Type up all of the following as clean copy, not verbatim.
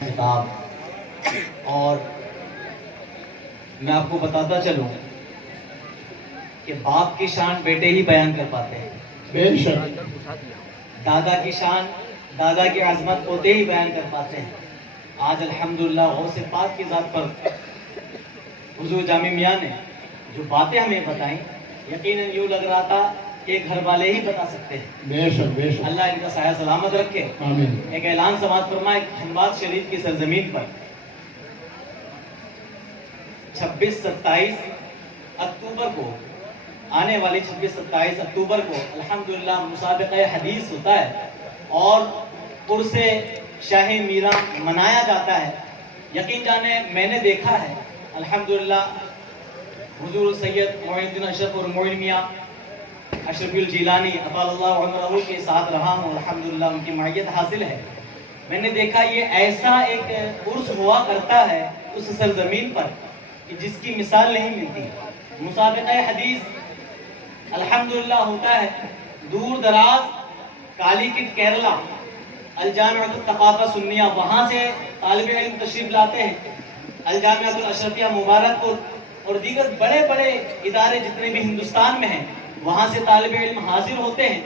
کتاب، اور میں آپ کو بتاتا چلوں کہ باپ کی شان بیٹے ہی بیان کر پاتے ہیں، بے شک، دادا کی شان، دادا کی عظمت پوتے ہی بیان کر پاتے ہیں۔ آج الحمدللہ غوث پاک کی ذات پر حضور جامع میاں نے جو باتیں ہمیں بتائیں، یقیناً یوں لگ رہا تھا کہ گھر والے ہی بتا سکتے ہیں۔ بے شک، بے شک، اللہ ان کا سایہ سلامت رکھے۔ آمین۔ ایک اعلان سماعت فرمائے، دھنباد شریف کی سرزمین پر 26-27 اکتوبر کو، آنے والی 26-27 اکتوبر کو الحمدللہ مسابقہ حدیث ہوتا ہے اور عرس شاہ میران منایا جاتا ہے۔ یقین جانے میں نے دیکھا ہے الحمدللہ حضور سید معین الدین اشرف اور معین میاں اشرفی الجیلانی اطال اللہ عمرہ کے ساتھ رہا ہوں، الحمدللہ ان کی معیت حاصل ہے۔ میں نے دیکھا یہ ایسا ایک عرس ہوا کرتا ہے اس سرزمین پر کہ جس کی مثال نہیں ملتی۔ مسابقہ حدیث الحمدللہ ہوتا ہے دور دراز کالیکٹ کیرلا، الجامعۃ الثقافہ سنیہ، وہاں سے طالب علم تشریف لاتے ہیں۔ الجامعۃ الاشرفیہ مبارک پور اور دیگر بڑے بڑے ادارے جتنے بھی ہندوستان میں ہیں، وہاں سے طالب علم حاضر ہوتے ہیں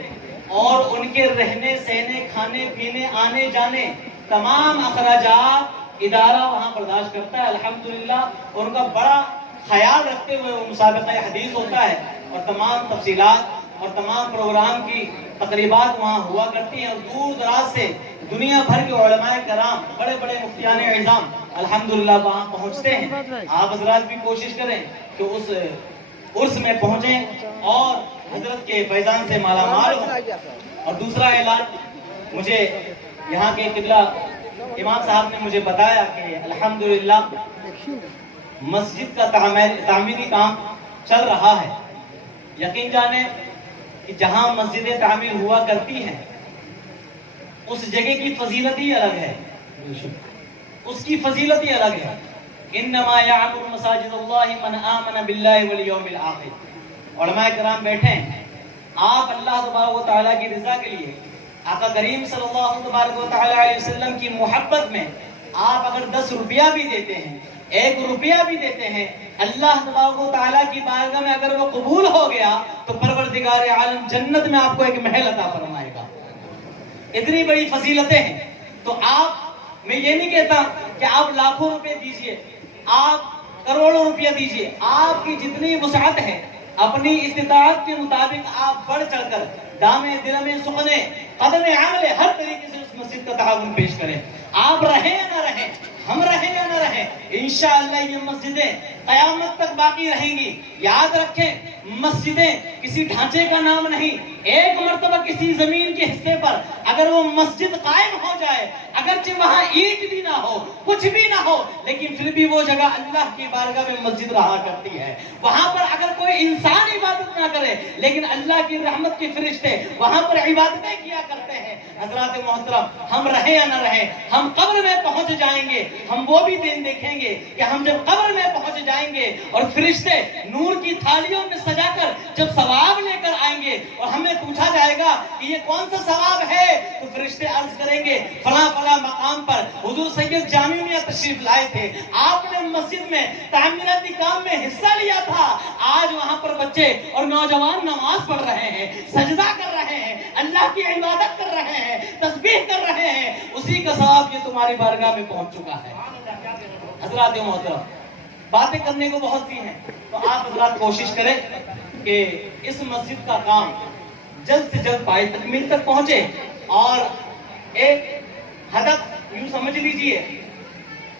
اور ان کے رہنے سہنے کھانے پینے آنے جانے تمام اخراجات ادارہ وہاں برداشت کرتا ہے الحمدللہ، اور ان کا بڑا خیال رکھتے ہوئے وہ مسابقہ حدیث ہوتا ہے اور تمام تفصیلات اور تمام پروگرام کی تقریبات وہاں ہوا کرتی ہیں، اور دور دراز سے دنیا بھر کے علماء کرام، بڑے بڑے مفتیان اعظام الحمدللہ وہاں پہنچتے ہیں۔ آپ حضرات بھی کوشش کریں کہ اس عرس میں پہنچیں اور حضرت کے فیضان سے مالا مال ہوں۔ اور دوسرا اعلان، مجھے یہاں کے قبلہ امام صاحب نے مجھے بتایا کہ الحمدللہ مسجد کا تعمیری کام چل رہا ہے۔ یقین جانے کہ جہاں مسجدیں تعمیر ہوا کرتی ہیں اس جگہ کی فضیلت ہی الگ ہے، اس کی فضیلت ہی الگ ہے۔ انما یعمر مساجد اللہ من آمن باللہ والیوم الآخر۔ علماء کرام بیٹھے ہیں، آپ اللہ تبارک و تعالیٰ کی رضا کے لیے، آقا کریم صلی اللہ تبارک و تعالیٰ علیہ وسلم کی محبت میں آپ اگر 10 روپیہ بھی دیتے ہیں، 1 روپیہ بھی دیتے ہیں، اللہ تبارک و تعالیٰ کی بارگاہ میں اگر وہ قبول ہو گیا تو پروردگار عالم جنت میں آپ کو ایک محل عطا فرمائے گا۔ اتنی بڑی فضیلتیں ہیں۔ تو آپ، میں یہ نہیں کہتا کہ آپ لاکھوں روپے دیجئے، آپ کروڑوں روپیہ دیجئے، آپ کی جتنی وسعت ہے اپنی استطاعت کے مطابق آپ بڑھ چڑھ کر دامے درمے سخنے قدم عملے ہر طریقے سے اس مسجد کا تعاون پیش کریں۔ آپ رہیں یا نہ رہیں، ہم رہیں یا نہ رہیں، انشاءاللہ یہ مسجدیں قیامت تک باقی رہیں گی۔ یاد رکھیں، مسجدیں کسی ڈھانچے کا نام نہیں۔ ایک مرتبہ کسی زمین کے حصے پر اگر وہ مسجد قائم ہو جائے، اگرچہ وہاں اینٹ بھی نہ ہو، کچھ بھی نہ ہو، لیکن پھر بھی وہ جگہ اللہ کی بارگاہ میں مسجد رہا کرتی ہے۔ وہاں پر اگر کوئی انسان عبادت نہ کرے لیکن اللہ کی رحمت کے فرشتے وہاں پر عبادتیں کیا کرتے ہیں۔ حضرات محترم، ہم رہیں یا نہ رہیں، ہم قبر میں پہنچ جائیں گے، ہم وہ بھی دن دیکھیں گے کہ ہم جب قبر میں پہنچ جائیں گے اور فرشتے نور کی تھالیوں میں سجا کر جب ثواب لے کر آئیں گے اور ہمیں پوچھا جائے گا کہ یہ کون سا ثواب ہے، تو فرشتے عرض کریں گے فلاں فلاں مقام پر حضور سید جامع میاں تشریف لائے تھے، آپ نے مسجد میں تعمیراتی کام میں حصہ لیا تھا، آج وہاں پر بچے اور نوجوان نماز پڑھ رہے ہیں، سجدہ کر رہے ہیں، اللہ کی عبادت کر رہے ہیں، تسبیح کر رہے ہیں، اسی کا ثواب یہ تمہاری بارگاہ میں پہنچ چکا ہے۔ حضرات محترم، باتیں کرنے کو بہت سی ہیں، تو آپ حضرات کوشش کریں کہ اس مسجد کا کام جلد سے جلد پائے تکمیل تک پہنچے، اور ایک ہدف یوں سمجھ لیجئے،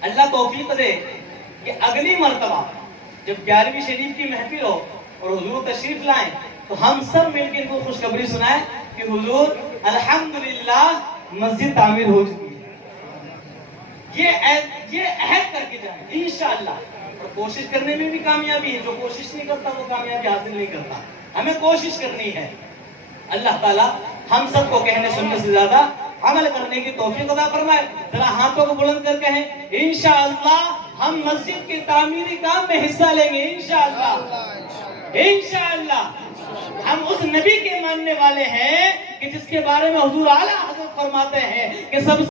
اللہ توفیق دے کہ اگلی مرتبہ جب 11ویں شریف کی محفل ہو اور حضور تشریف لائیں تو ہم سب مل کے ان کو خوشخبری سنائیں کہ حضور الحمدللہ مسجد تعمیر ہو چکی ہے۔ یہ عہد کر کے جائیں انشاءاللہ۔ اور کوشش کرنے میں بھی کامیابی ہے، جو کوشش نہیں کرتا وہ کامیابی حاصل نہیں کرتا۔ ہمیں کوشش کرنی ہے۔ اللہ تعالیٰ ہم سب کو کہنے سننے سے زیادہ عمل کرنے کی توفیق عطا فرمائے۔ ذرا ہاتھوں کو بلند کر کہیں انشاءاللہ ہم مسجد کے تعمیری کام میں حصہ لیں گے، انشاءاللہ انشاءاللہ۔ ہم اس نبی کے ماننے والے ہیں کہ جس کے بارے میں حضور اعلیٰ حضرت فرماتے ہیں کہ سب